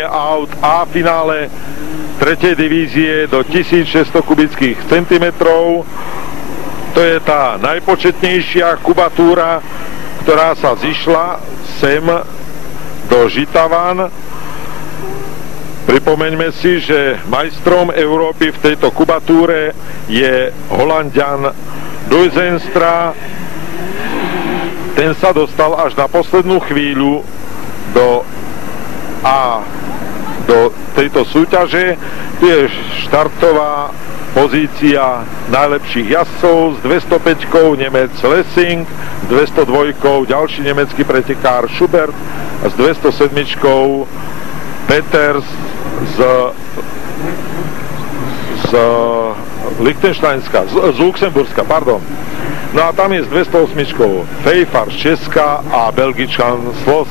aut A finále 3. divízie do 1600 kubických centimetrov. To je tá najpočetnejšia kubatúra, ktorá sa zišla sem do Žitavan. Pripomeňme si, že majstrom Európy v tejto kubatúre je Holanďan Duizenstra. Ten sa dostal až na poslednú chvíľu do tejto súťaže. Tu je štartová pozícia najlepších jazdcov. S 205-kou Nemec Lessing, s 202-kou ďalší nemecký pretekár Schubert a s 207-kou Peters z Lichtensteinska, z Luxemburska, pardon. No a tam je s 208-čkou Fejfar z Česka a Belgičan Slos.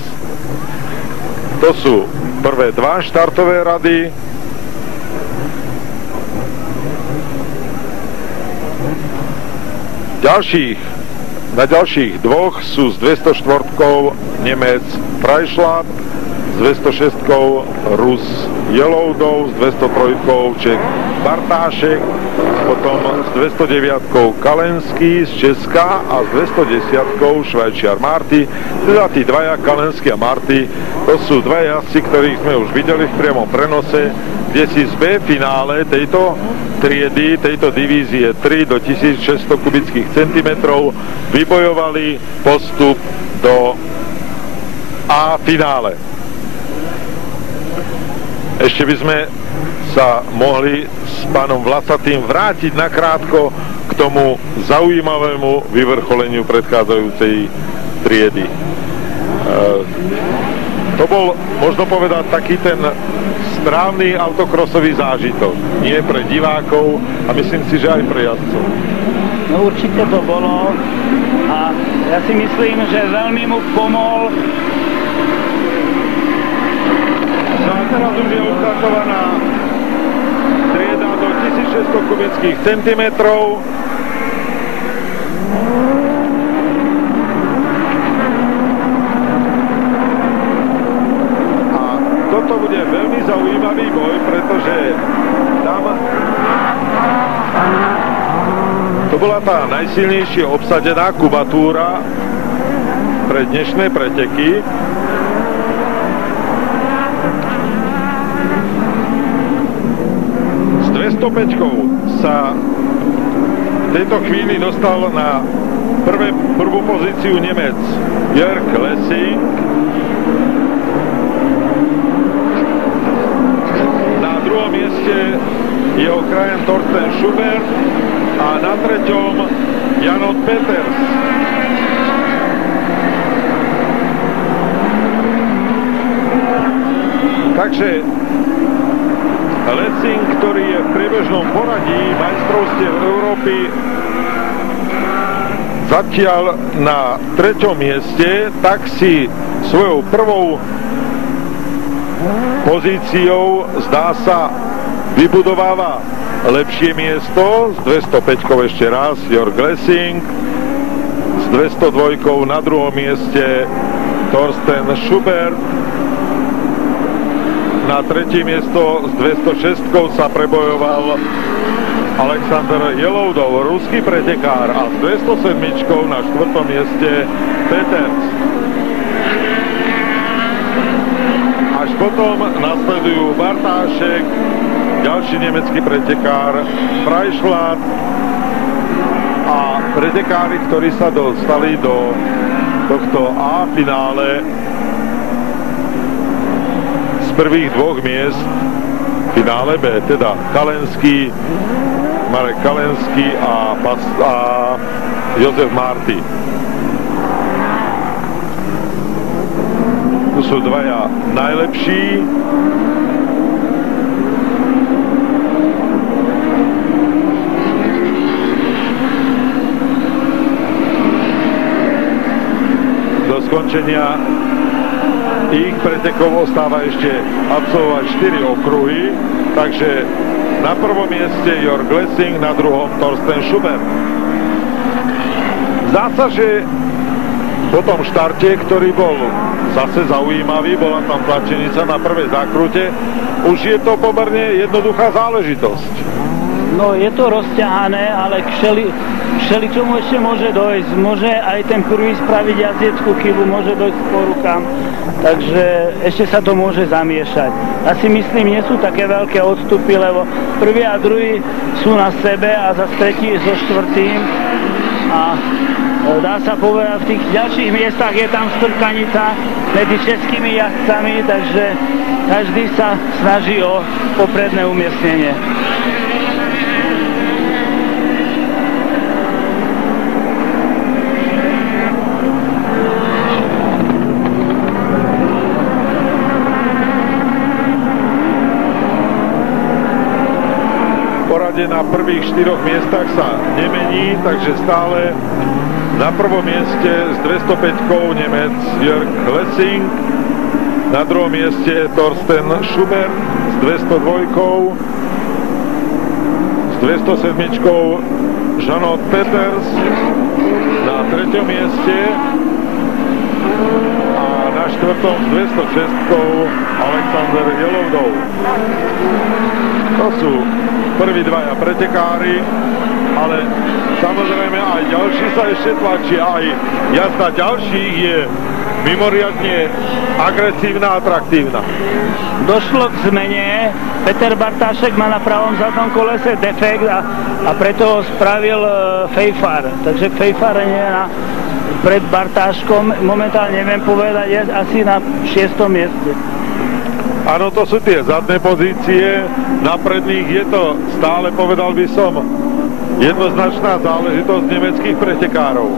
To sú prvé dva štartové rady. Na ďalších dvoch sú s 204-kou Nemec Freischlag, s 206-kou Rus Jeloudov, s 203-kou Čech Bartášek, potom s 209-kou Kalenský z Česka a s 210-kou Švajčiar Marty. Teda tí dvaja, Kalenský a Marty, to sú dva jazdci, ktorých sme už videli v priamom prenose, kde si z B finále tejto triedy, tejto divízie 3 do 1600 kubických centimetrov vybojovali postup do A finále. Ešte by sme sa mohli s pánom Vlasatým vrátiť nakrátko k tomu zaujímavému vyvrcholeniu predchádzajúcej triedy. To bol, možno povedať, taký ten správny autokrosový zážitok. Nie pre divákov a myslím si, že aj pre jazdcov. No určite to bolo a ja si myslím, že veľmi mu pomohol. No a teraz už je odstartovaná trieda do 1600 kubických centimetrov. A toto bude veľmi zaujímavý boj, pretože tam to bola tá najsilnejšie obsadená kubatúra pre dnešné preteky. S 205-kou sa v tejto chvíli dostal na prvú pozíciu Nemec Jörg Lessing. Na druhom mieste jeho krajan Thorsten Schubert a na treťom Janot Peters. Takže Lessing, ktorý je v priebežnom poradí majstrovstiev Európy zatiaľ na 3. mieste, tak si svojou prvou pozíciou, zdá sa, vybudováva lepšie miesto. S 205-kou ešte raz Jörg Lessing, s 202-kou na druhom mieste Thorsten Schubert, na 3. miesto s 206-kou sa prebojoval Alexander Jeloudov, ruský pretekár, a s 207-čkou na 4. mieste Peters. Až potom nasledujú Bartášek, ďalší nemecký pretekár, Freischlag a pretekári, ktorí sa dostali do tohto A finále z prvých dvoch miest finále B, teda Marek Kalenský a Jozef Marty. Tu sú dvaja najlepší. Do skončenia ich pretekov ostáva ešte absolvovať 4 okruhy, takže na prvom mieste Jörg Lessing, na druhom Thorsten Schubert. Zdá sa, že Po tom štarte, ktorý bol zase zaujímavý, bola tam tlačenica na prvej zákrute, už je to pomerne jednoduchá záležitosť. No je to rozťahané, ale k všeličomu ešte môže dojsť. Môže aj ten prvý spraviť jazdeckú chybu, môže dojsť k porukám, takže ešte sa to môže zamiešať. Ja si myslím, nie sú také veľké odstupy, lebo prvý a druhý sú na sebe a za tretí so štvrtým. A dá sa povedať, v tých ďalších miestach je tam strkanica medzi českými jazdcami, takže každý sa snaží o popredné umiestnenie. Poradie na prvých 4 miestach sa nemení, takže stále na prvom mieste s 205-kou Nemec Jörg Lessing, na druhom mieste Thorsten Schubert s 202-kou, s 207-čkou Jean-Aude Peters, na treťom mieste a na štvrtom s 206-kou Alexander Jeloudov. To sú prví dvaja pretekári, ale samozrejme aj ďalší sa ešte tlačí, aj jazda ďalších je mimoriadne agresívna a atraktívna. Došlo k zmene, Peter Bartášek má na pravom zadnom kolese defekt a preto ho spravil Fejfar, takže Fejfar je pred Bartáškom, momentálne neviem povedať, je asi na 6. mieste. Áno, to sú tie zadné pozície, na predných je to stále, povedal by som, jednoznačná záležitosť nemeckých pretekárov.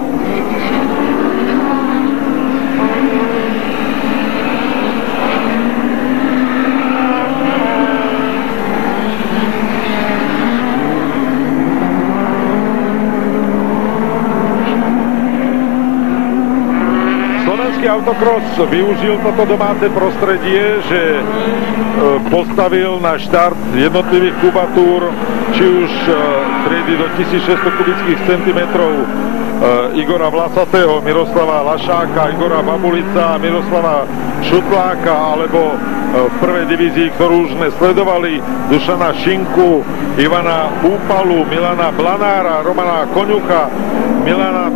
Slovenský autokros využil toto domáce prostredie, že postavil na štart jednotlivých kubatúr, či už triedy do 1600 kubických centimetrov Igora Vlasatého, Miroslava Lašáka, Igora Babulica, Miroslava Šutláka, alebo v prvej divízii, ktorú už sme sledovali, Dušana Šinku, Ivana Úpalu, Milana Blanára, Romana Koňucha, Milana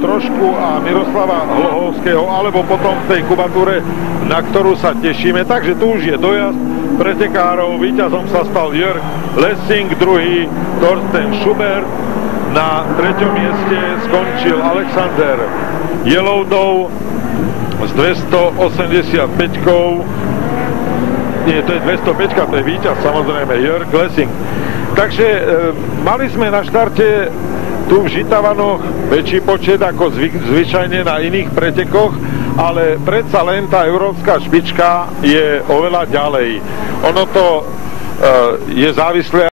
Trošku a Miroslava Hlohovského, alebo potom v tej kubatúre, na ktorú sa tešíme. Takže tu už je dojazd pretekárov. Víťazom sa stal Jörg Lessing, druhý Thorsten Schubert. Na treťom mieste skončil Alexander Jeloudov s 285-kou. Nie, to je 205-ka, to je víťaz, samozrejme, Jörg Lessing. Takže mali sme na štarte tu v Žitavanoch väčší počet ako zvyčajne na iných pretekoch, ale predsa len tá európska špička je oveľa ďalej. Ono to je závislé